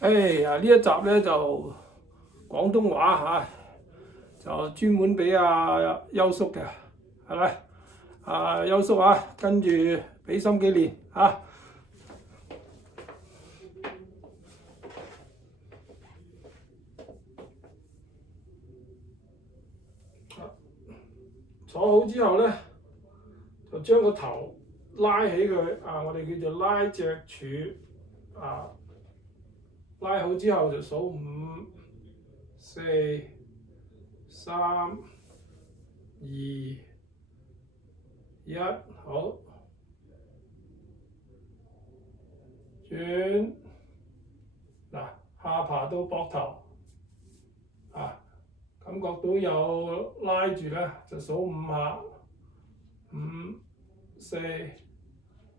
呢一集咧就廣東話就專門俾優叔嘅，係咪？優叔跟住俾心機練嚇。坐好之後咧，就將個頭拉起佢我哋叫做拉脊柱拉好之後就數5、4、3、2、1，好，轉下巴到膊頭感覺到有拉住咧，就數5下，5、4、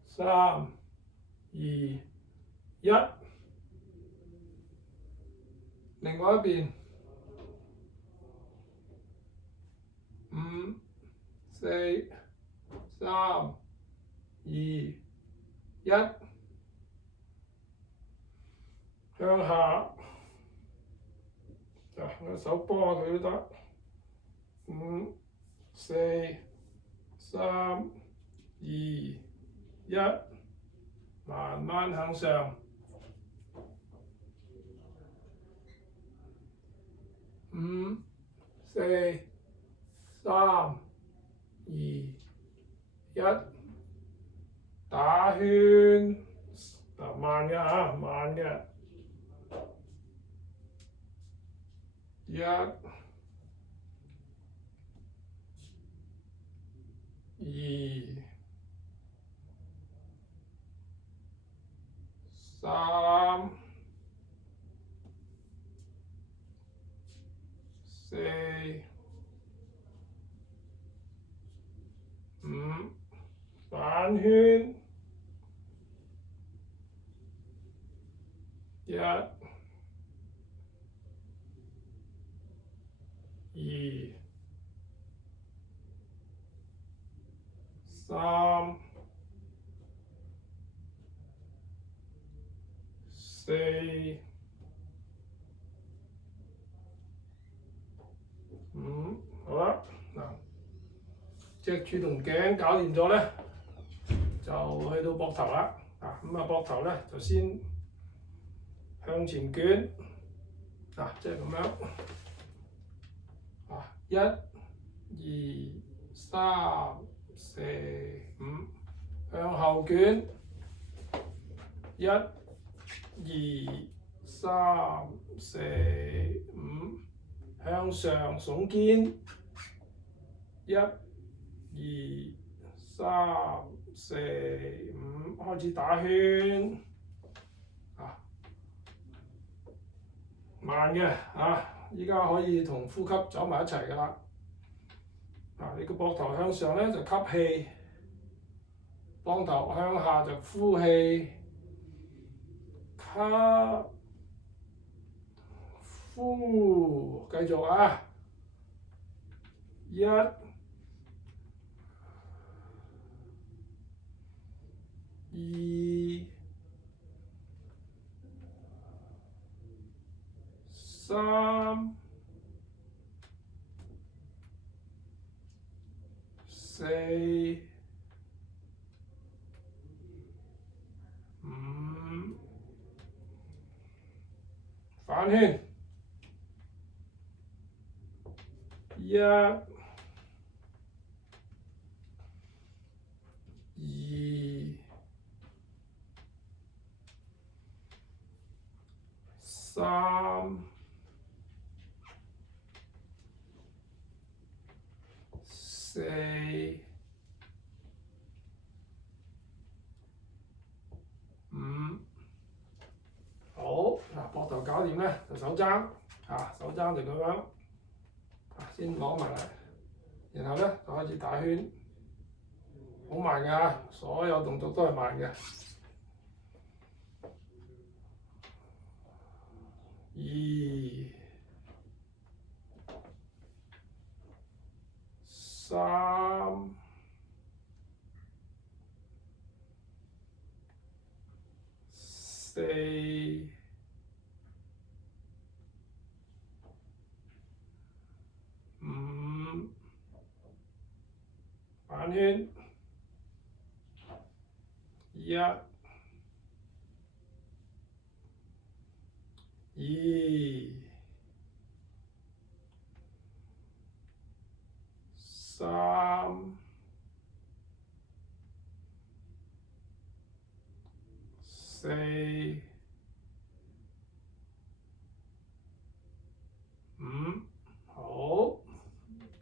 3、2、1。另外一邊5、4、3、2、1，向下，我手幫下佢都得。5、4、3、2、1，慢慢向上。5、4、3、2、1，打圈，慢嘅慢嘅，1、2、3、4、5，反圈，1、2、3、4、5，好啦，脊柱同頸搞掂咗咧，就去到膊頭啦。膊頭咧就先向前捲，即係咁樣。1、2、3、4、5，向後捲。1、2、3、4、5，向上聳肩。1、2、3、4、5，開始打圈。慢嘅依家可以同呼吸走埋一齊㗎啦。你個膊頭向上咧就吸氣，膊頭向下就呼氣，吸呼，繼續1、2、3、4、5，反圈。1、2、3、4、5，好膊頭搞掂咧，就手踭手踭就咁樣先攞埋嚟，然後咧就開始打圈，好慢嘅所有動作都係慢嘅。2、3、4、反圈，一、二、三、四、五，好。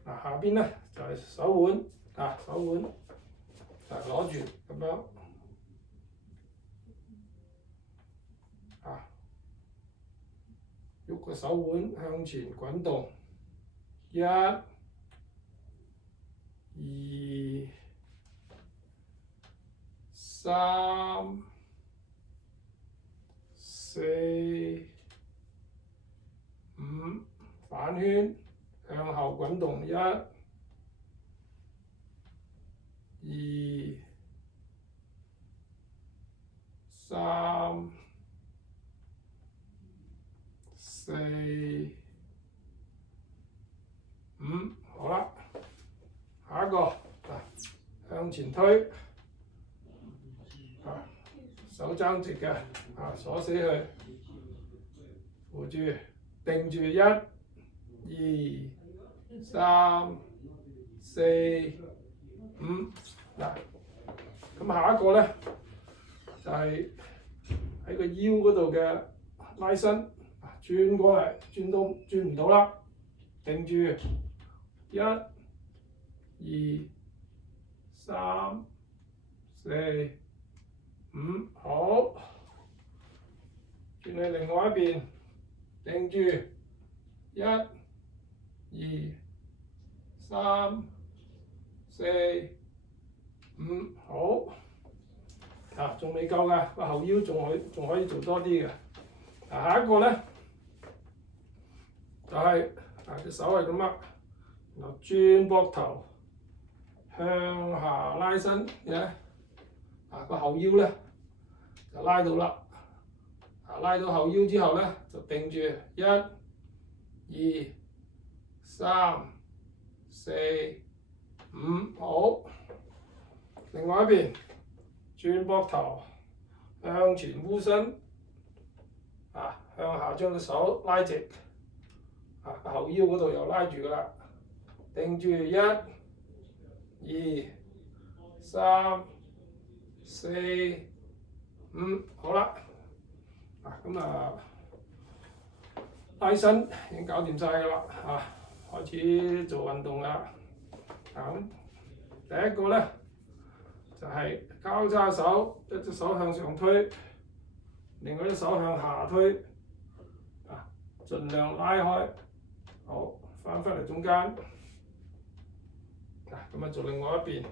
嗱，下邊咧就係手腕，手腕攞住咁樣，喐個手腕向前滾動，一、二、三、四、五，反圈向後滾動，一、二、三、四、五，好啦，下一個向前推，手踭直嘅，鎖死佢，扶住，定住，一、二、三、四、五，咁下一個咧就係喺個腰嗰度嘅拉伸，轉過嚟，轉唔到啦，定住，一、二、三、四、五，好，轉去另外一邊，定住，一、二、三、四、五，好。仲未夠㗎，個後腰仲可以做多啲嘅。下一個咧就係隻手係咁啊，然後轉膊頭向下拉伸嘅，個後腰咧就拉到啦，拉到後腰之後咧就定住，一、二、三、四、五，好。另外一邊。轉膊頭向前屈伸，向下將隻手拉直，後腰嗰度又拉住㗎啦，定住，一、二、三、四、五，好啦，拉伸已經搞掂晒㗎啦，開始做運動啦，咁第一個咧。就係交叉手，一隻手向上推，另外一隻手向下推，盡量拉開，好，翻嚟中間，咁做另外一邊，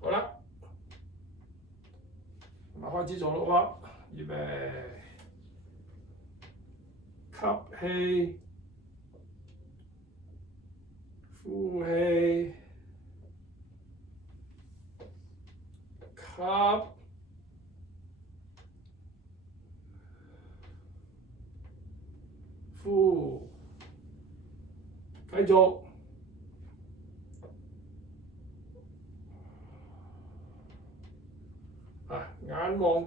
好啦，開始做咯喎，預備，吸氣，呼氣。吸，呼，繼續，眼望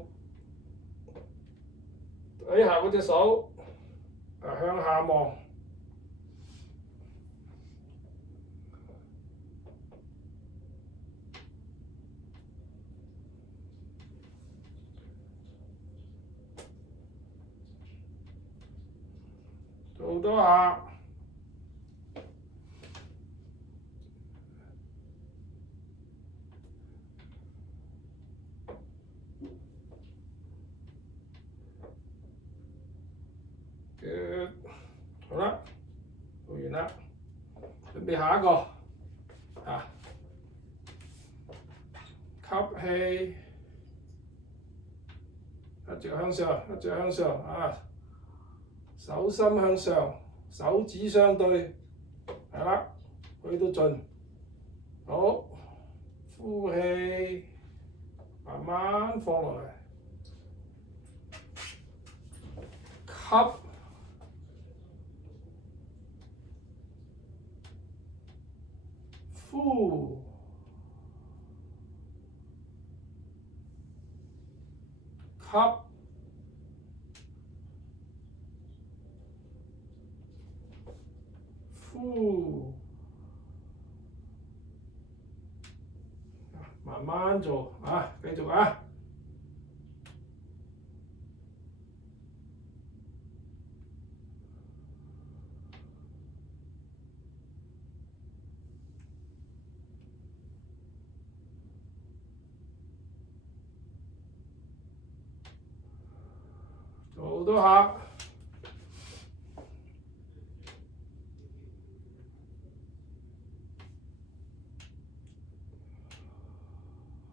底下嗰隻手，向下望。做多下，好啦，做完啦，準備下一個，吸氣，一隻向上，一隻向上，手心向上，手指相對，係啦，去到盡，好，呼氣，慢慢放落嚟，吸。呼，慢慢做啊，繼續啊。做多下，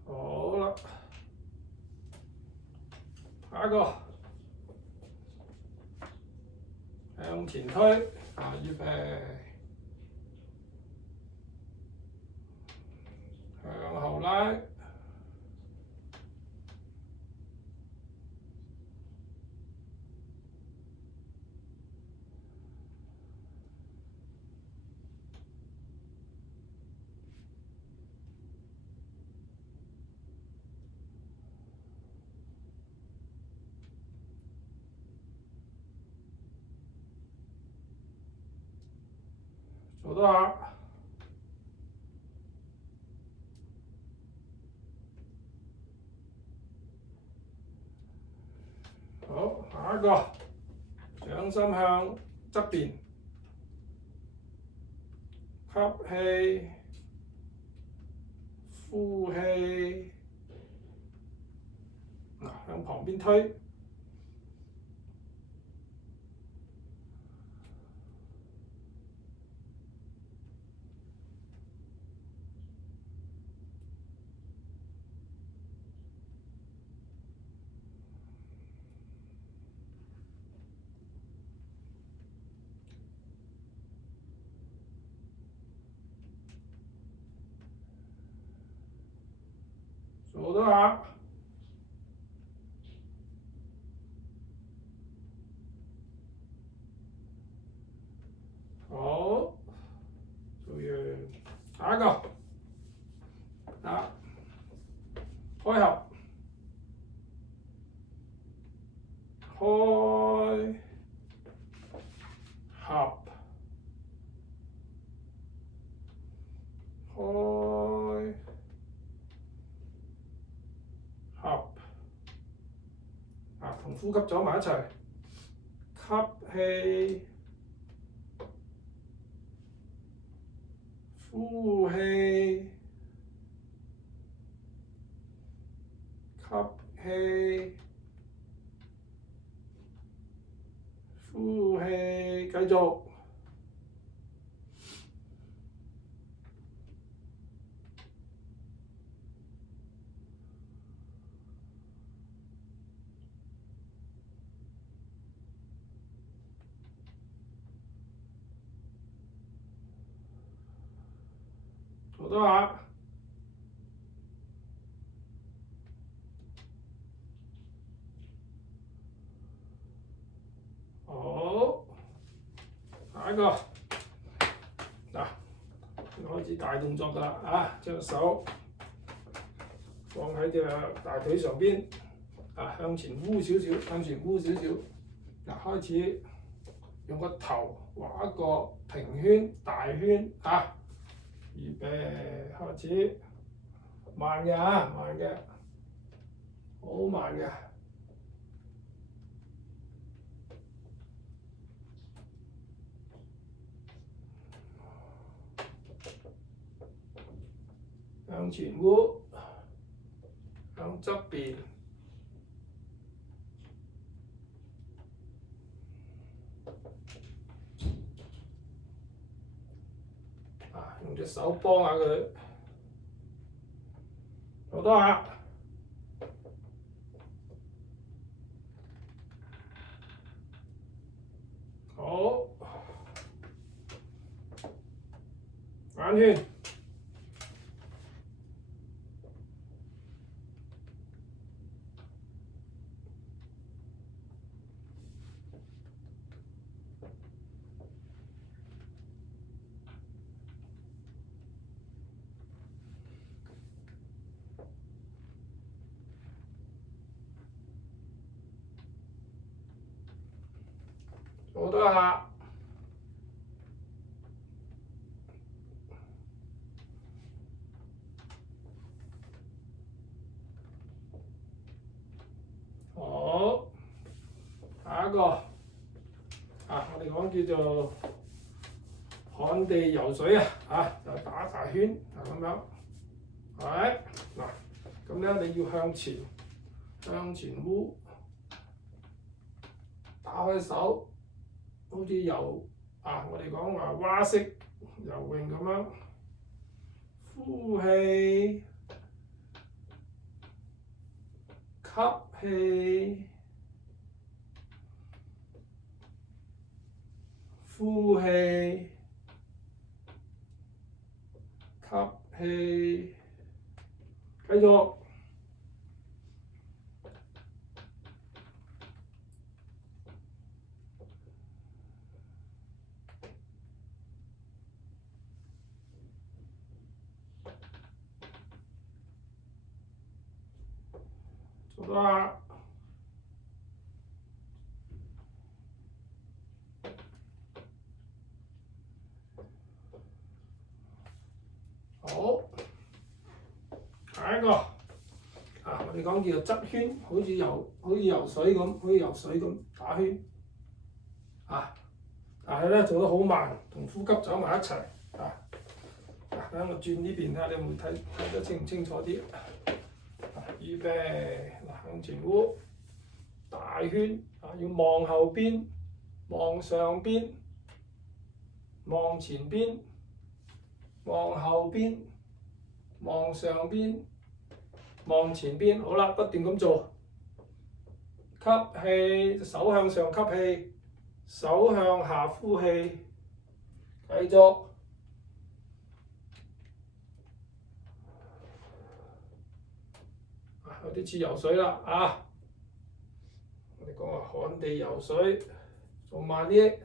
好啦，下一個向前推，啊預備，向後拉，做多下，好，下一個掌心向側邊，吸氣，呼氣，嗱向旁邊推，做多下，好，做完，下一個，啊，開合，開合，開合，啊，同呼吸走埋一齊，吸氣，呼氣，吸氣，呼氣，繼續。做多下，好，下一個，嗱，開始大動作㗎啦，啊，將手放喺隻大腿上邊，啊，向前烏少少，向前烏少少，嗱，開始用個頭畫一個平圈、大圈，啊。預備開始，慢嘅嚇，慢嘅，好慢嘅。向前烏，向側邊，啊，用隻手幫下佢，做多下。好，眼圈，做多一下。好，下一個我哋講叫做旱地游水就打大圈，就咁樣。係嗱，咁咧你要向前烏，打開手，好似游我哋講話蛙式游泳咁樣，呼氣，吸氣，呼氣，吸氣，繼續。做多下。好，下一個我哋講叫做側圈，好似游水咁打圈但係咧做得好慢，同呼吸走埋一齊等我轉呢邊睇下你有冇睇得清唔清楚啲預備向前烏，大圈要望後邊，望上邊，望前邊，望後邊，望上邊，望前邊，好啦，不斷咁做。吸氣，手向上吸氣，手向下呼氣，繼續。有啲似游水啦我哋講話旱地游水，做慢啲。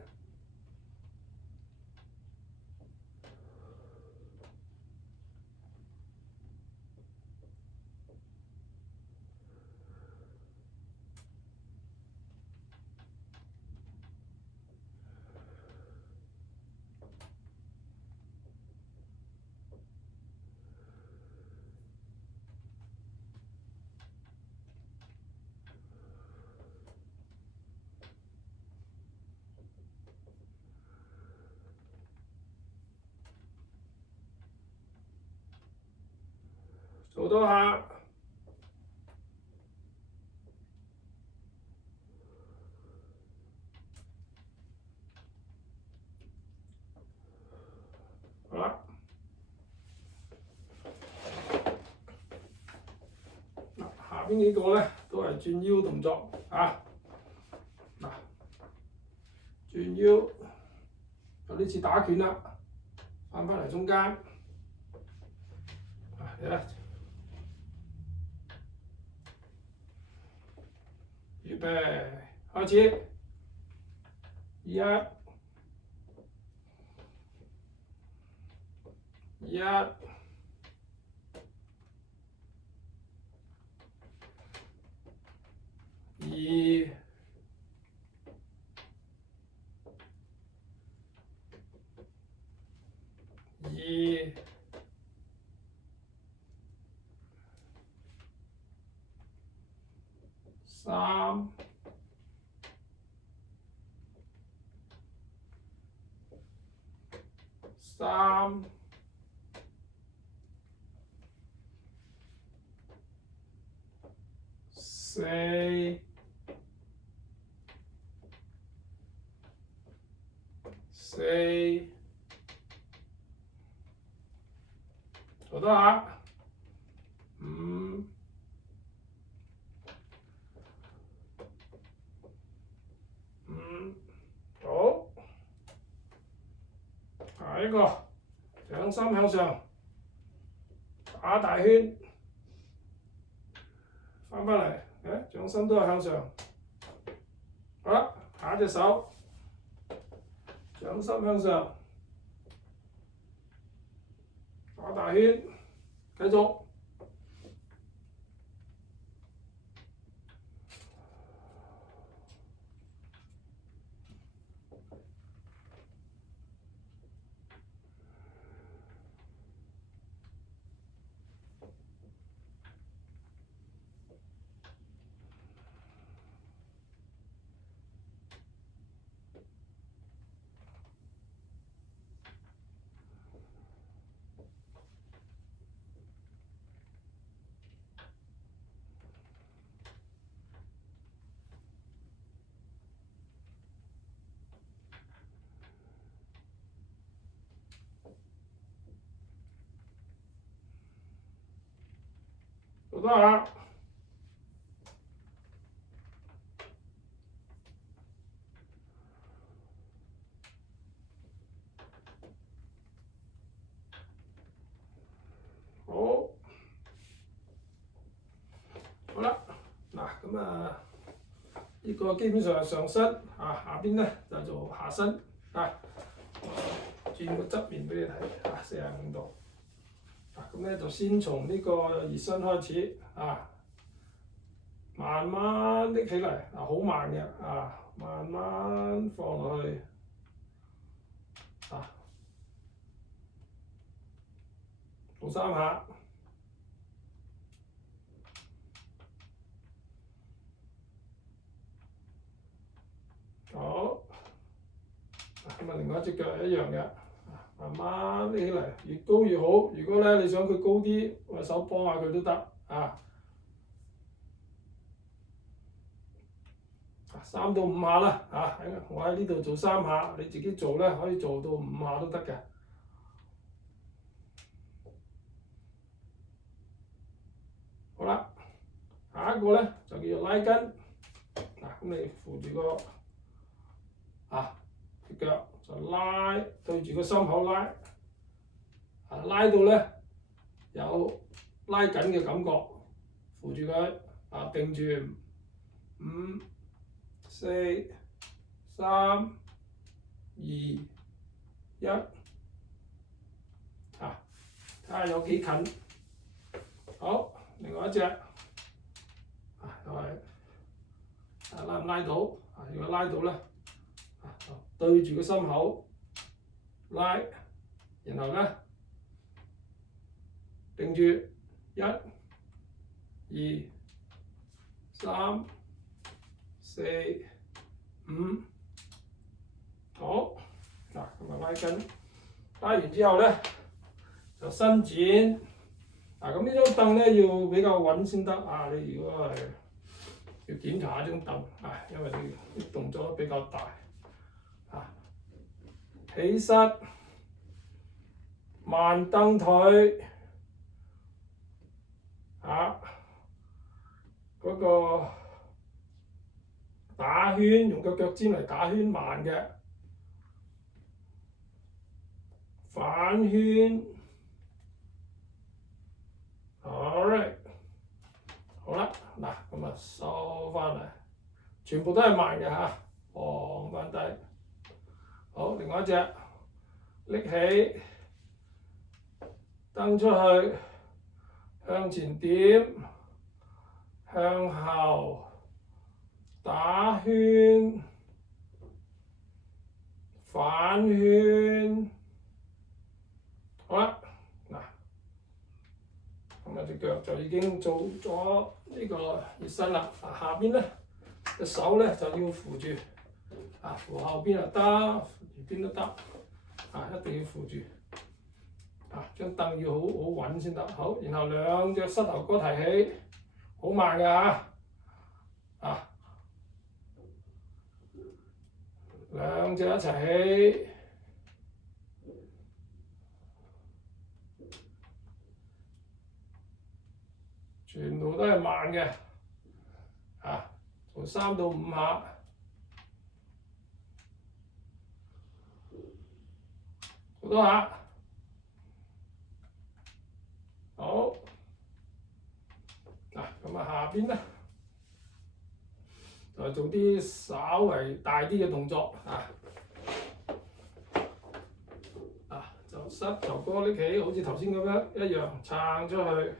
做多下。好啦，下邊幾個咧都係轉腰動作轉腰有啲似打拳啦，翻嚟中間嚟啦，預備開始，一、二、三、四、做多下，五、好，下一個掌心向上，打大圈，翻嚟，掌心都係向上。好啦，下一隻手，掌心向上，打大圈，繼續。多下。好，好啦，嗱咁啊，呢個基本上係上身啊，下邊咧就做下身啊。轉個側面俾你睇啊，45度。啊，咁咧就先從呢個熱身開始啊，慢慢拎起嚟，啊好慢嘅啊，慢慢放落去啊，做3下。好，咁啊，另外一隻腳係一樣嘅，慢慢拎起嚟，越高越好。如果咧你想佢高啲，我手幫下佢都得啊。3到5下啦，啊，我喺呢度做3下，你自己做咧可以做到5下都得嘅。好啦，下一個咧就叫做拉筋，嗱咁你扶住個隻腳就拉對住個心口拉，拉到咧有拉緊嘅感覺，扶住佢定住5、4、3、2、1，睇下有幾近。好，另外一隻又係拉唔拉到？如果拉到咧，對住個心口拉，然後咧定住1、2、3、4、5，好嗱，咁啊拉筋，拉完之後咧就伸展。咁呢張凳咧要比較穩先得啊！你如果係要檢查下張凳因為你啲動作都比較大起身，慢蹬腿嗰個打圈，用個腳尖嚟打圈慢嘅，反圈。好啦，嗱咁啊收翻嚟，全部都係慢嘅放翻低。好，另外一隻拎起，蹬出去，向前點，向後打圈，反圈。好啦，嗱。咁啊隻腳就已經做咗呢個熱身啦。下邊咧隻手咧就要扶住，扶後邊又得，扶前邊都得，一定要扶住。張凳要好穩先得。好，然後兩隻膝頭哥提起，好慢嘅兩隻一齊起。全部都係慢嘅，做3到5下，好多下，好，咁下邊咧就做啲稍為大啲嘅動作就膝頭哥拎起，好似頭先咁樣一樣撐出去，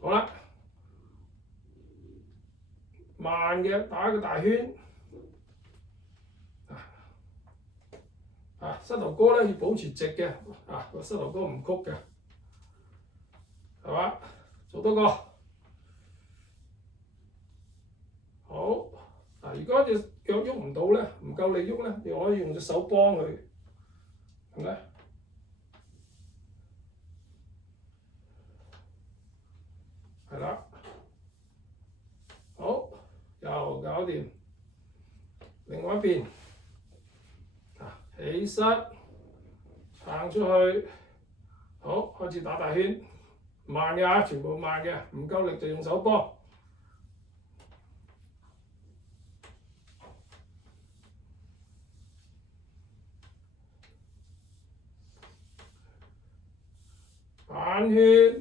好啦。慢嘅打個大圈，膝頭哥咧要保持直嘅，個膝頭哥唔曲嘅，係嘛？做多個，好。如果隻腳喐唔到咧，唔夠力喐咧，你可以用隻手幫佢，係咪？係啦。又搞掂，另外一邊，起身，撐出去，好，開始打大圈，慢嘅全部慢嘅，唔夠力就用手幫。反圈，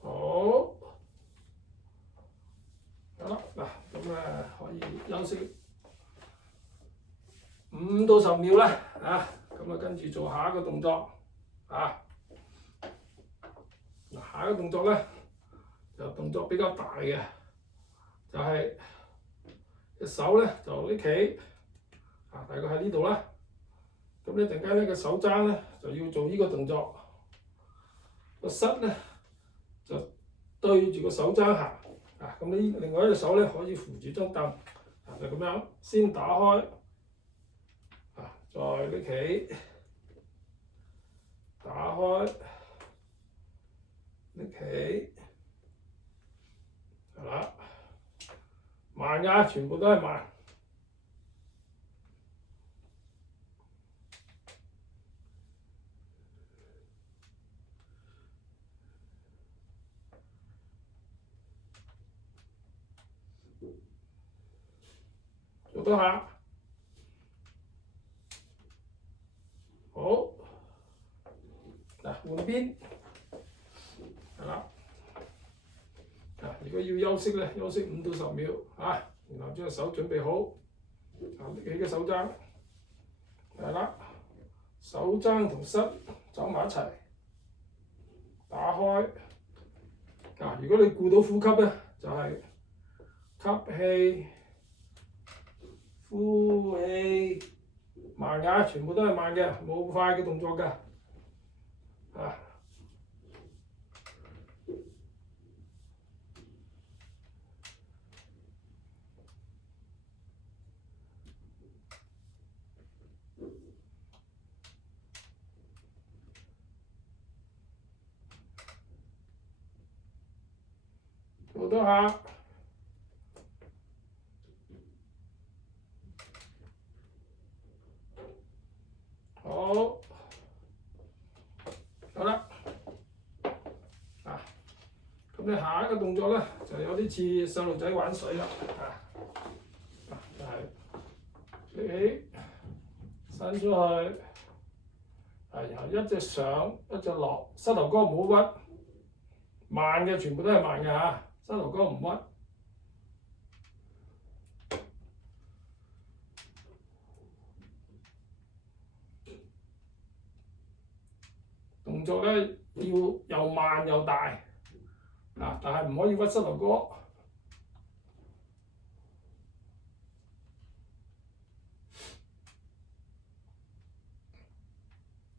好，好啦，嗱，咁可以休息5到10秒啦，咁跟住做下一個動作，下一個動作咧就動作比較大嘅，就係隻手咧就拎起，大概喺呢度啦。咁一陣間呢個手踭咧就要做呢個動作，個膝咧就對住個手踭行，咁你另外一隻手咧可以扶住張凳，就咁樣先打開，再拎起，打開，拎起，係啦，慢㗎，全部都係慢。做多下，好，嗱換邊，係啦，如果要休息咧，休息5到10秒，然後將個手準備好，拎起個手踭，係啦，手踭同膝走埋一齊，打開，如果你顧到呼吸咧，就係吸氣。呼氣，慢㗎，全部都係慢嘅，冇快嘅動作㗎，做多下。好啦，咁你下一個動作咧就有啲似細路仔玩水啦，就係拎起，伸出去，然後一隻上一隻落，膝頭哥唔好屈，慢嘅全部都係慢嘅膝頭哥唔屈。動作咧要又慢又大，但係唔可以屈膝頭哥。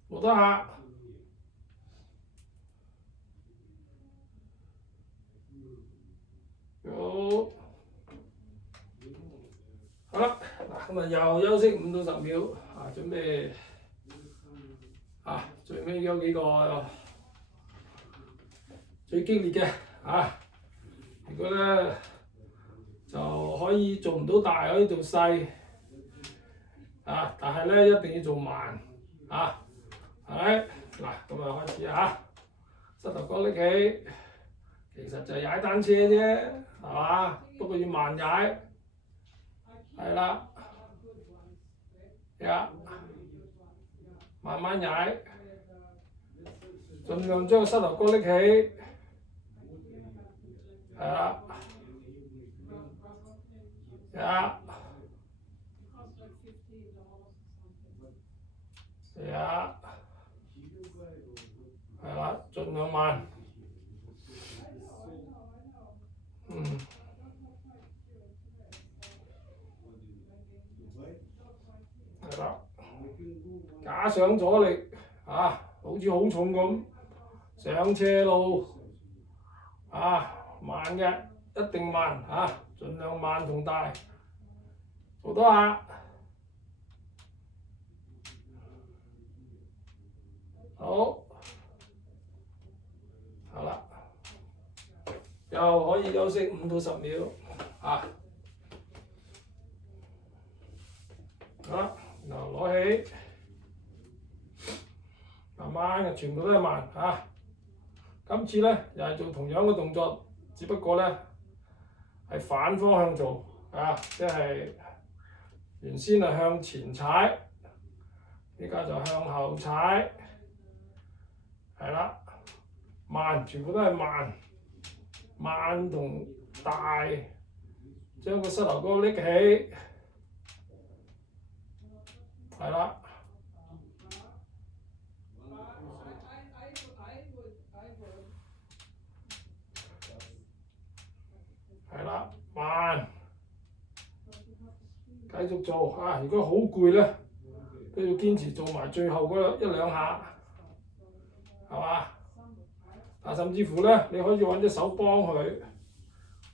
做多下，好啦，咁又休息5到10秒，準備最尾嗰幾個最激烈嘅如果咧就可以做唔到大，可以做細但係咧一定要做慢係咪？嗱，咁開始膝頭哥拎起，其實就係踩單車啫，係嘛？不過要慢踩，係啦，慢慢踩，盡量將個膝頭哥拎起，係啦，係啦，盡量慢，係啦，加上阻力好似好重咁，上斜路慢嘅，一定慢盡量慢同大，做多下，好啦，又可以休息5到10秒慢慢嘅，全部都係慢嚇。今次咧又係做同樣嘅動作，只不過咧係反方向做啊，即係原先係向前踩，依家就向後踩，係啦，慢，全部都係慢，慢同大，將個膝頭哥拎起，係啦。係啦，慢，繼續做啊！如果好攰咧，都要堅持做埋最後嗰一兩下，係嘛？啊，甚至乎咧，你可以揾隻手幫佢，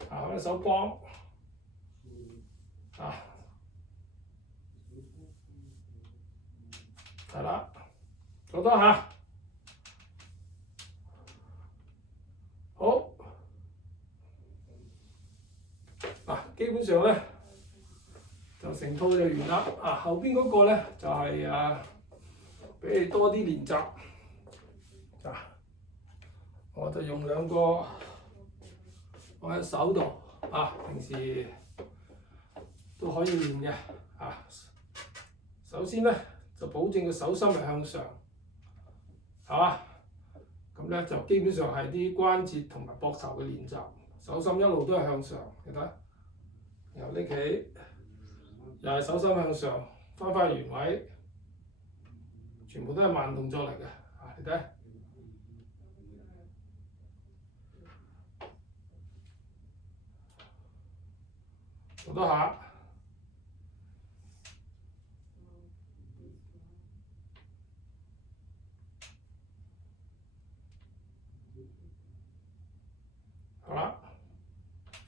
啊，揾隻手幫，啊，係啦，做多下，好。嗱，基本上咧就成套就完啦。啊，後邊嗰個咧就係俾你多啲練習。啊，我就用兩個放喺手度，啊，平時都可以練嘅。啊，首先咧就保證個手心係向上，係嘛？咁咧就基本上係啲關節同埋膊頭嘅練習，手心一路都係向上，你睇。又拎起，又係手心向上，翻原位，全部都係慢動作嚟嘅。啊，你睇，做多下，好啦，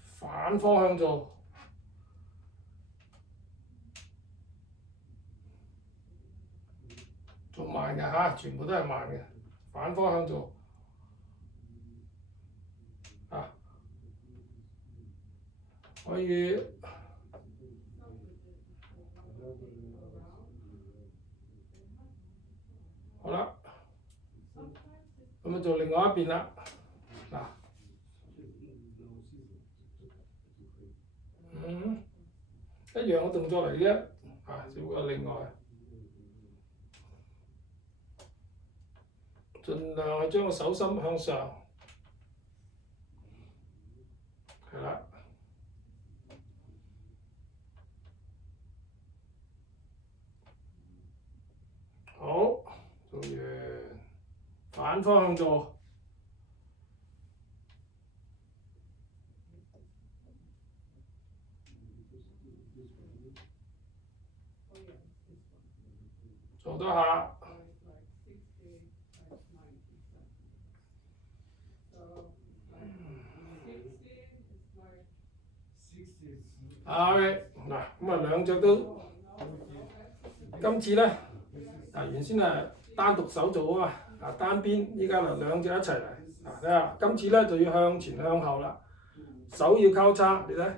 反方向做。做慢嘅嚇，全部都係慢嘅，反方向做，啊，可以，好啦，咁啊做另外一邊啦，嗱，一樣嘅動作嚟嘅，啊，只不過另外。盡量係將個手心向上，係啦，好，做完，反方向做，做多下。OK，嗱，咁啊兩隻都，今次咧，原先係單獨手做啊嘛，單邊，依家就兩隻一齊嚟，睇下，今次咧就要向前向後啦，手要交叉，你睇，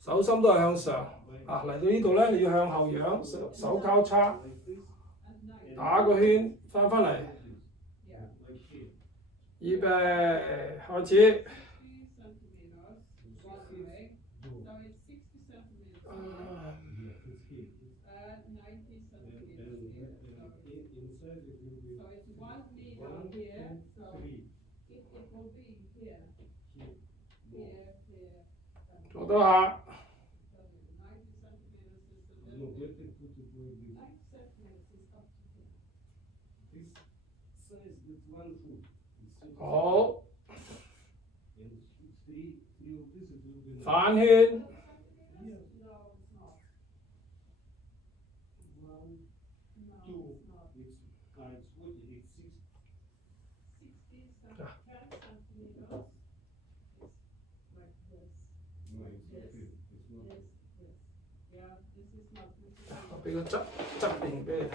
手心都係向上，嚟到呢度咧你要向後仰，手交叉，打個圈，翻嚟，預備，開始。做多下，好，反圈，我俾個側邊俾你睇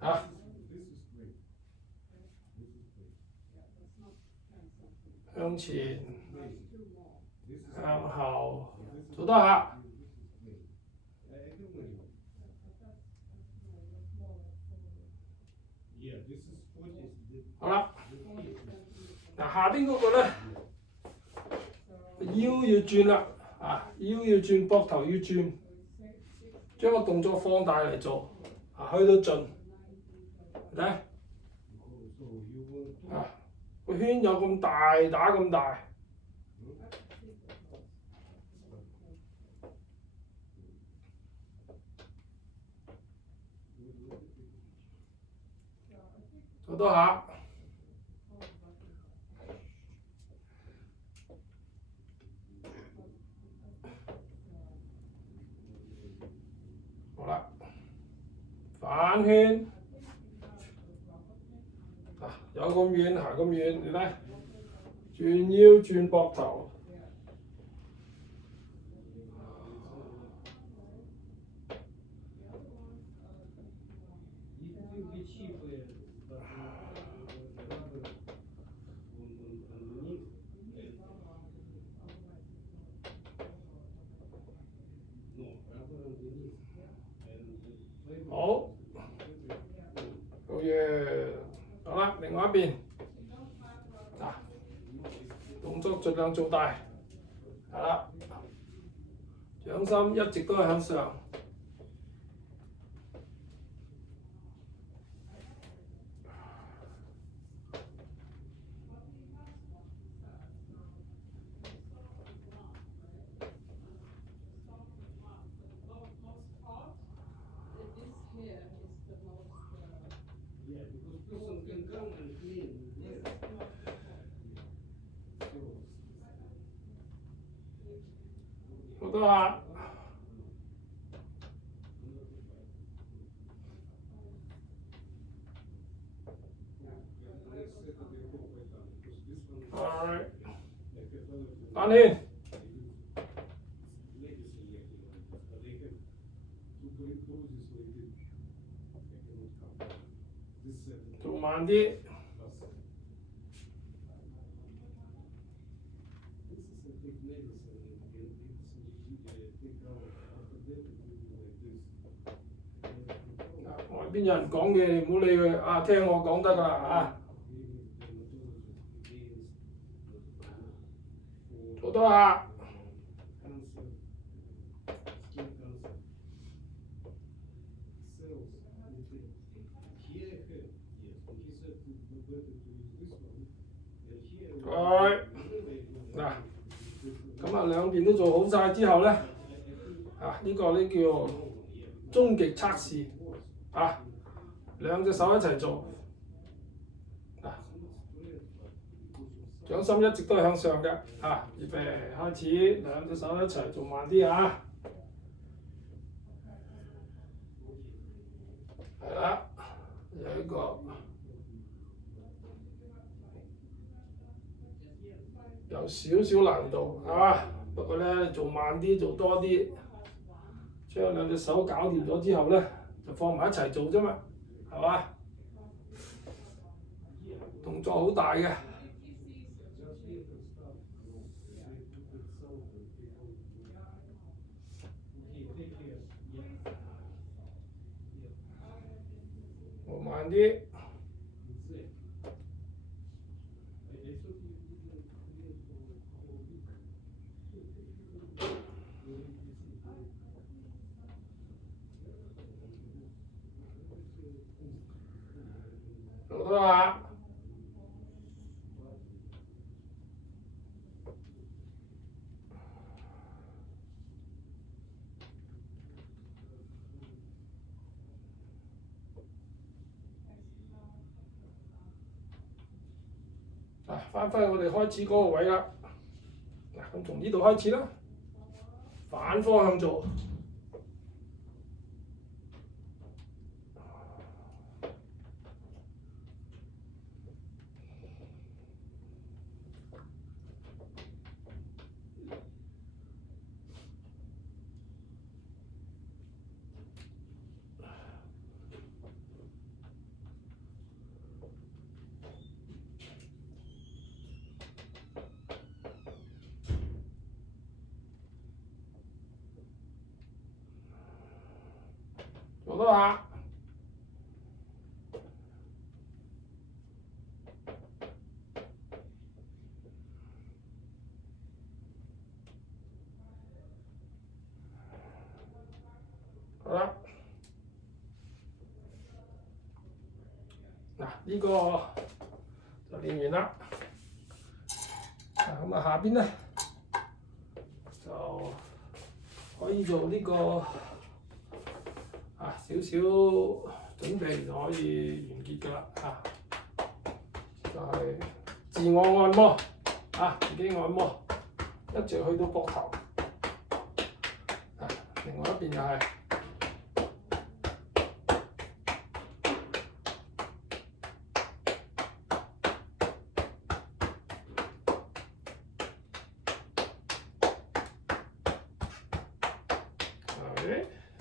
嚇。向前，向後，做多下。好啦，嗱下邊嗰個咧腰要轉啦，腰要轉，膊頭要轉，將個動作放大嚟做，去到盡，睇，個圈有咁大，打咁大。做多下，好啦，反圈，有咁遠行咁遠，你睇，轉腰轉膊頭，好，好嘢，好啦，另外一邊，動作盡量做大，係啦，掌心一直都係向上。好多下，反圈，做慢啲。外邊有人講嘢，你唔好理佢，聽我講得㗎啦，做多下。嗱，咁兩邊都做好晒之後咧，呢個呢叫終極測試，兩隻手一齊做，掌心一直都係向上嘅，預備開始，兩隻手一齊做慢啲啊，係啦，有一個。有少少難度，係嘛？不過咧，做慢啲，做多啲，將兩隻手搞掂咗之後咧，就放埋一齊做啫嘛，係嘛？動作好大嘅。我慢啲。做多下，翻返我哋開始嗰個位啦。咁從呢度開始啦，反方向做。做多下，嗱，呢個就練完啦。咁啊，下邊咧就可以做呢個少少準備就可以完結㗎啦就係自我按摩自己按摩，一直去到膊頭。另外一邊又係。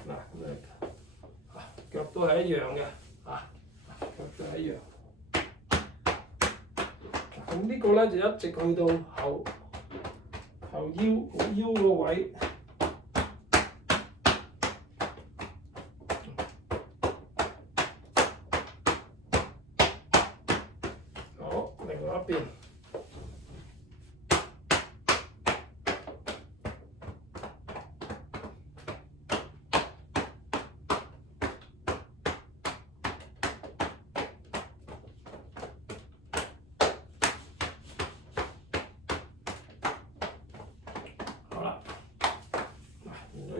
嗱，腳都係一樣嘅，腳都係一樣。咁呢個咧就一直去到後腰個位。好，另外一邊。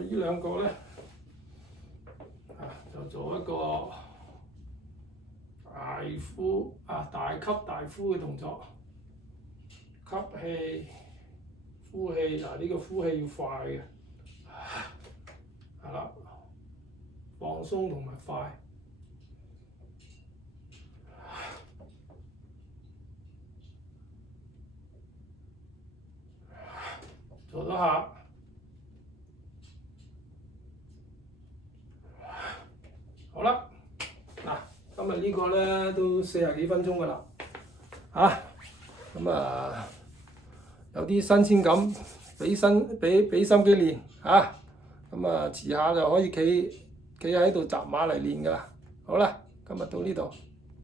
呢兩個咧，就做一個大呼大吸大呼嘅動作，吸氣、呼氣。呢個呼氣要快嘅，係啦，放鬆同埋快。做多下。好啦，今日呢個咧都40幾分鐘㗎啦，有啲新鮮感，俾心機練遲下就可以企喺度紮馬嚟練㗎啦。好啦，今日到呢度。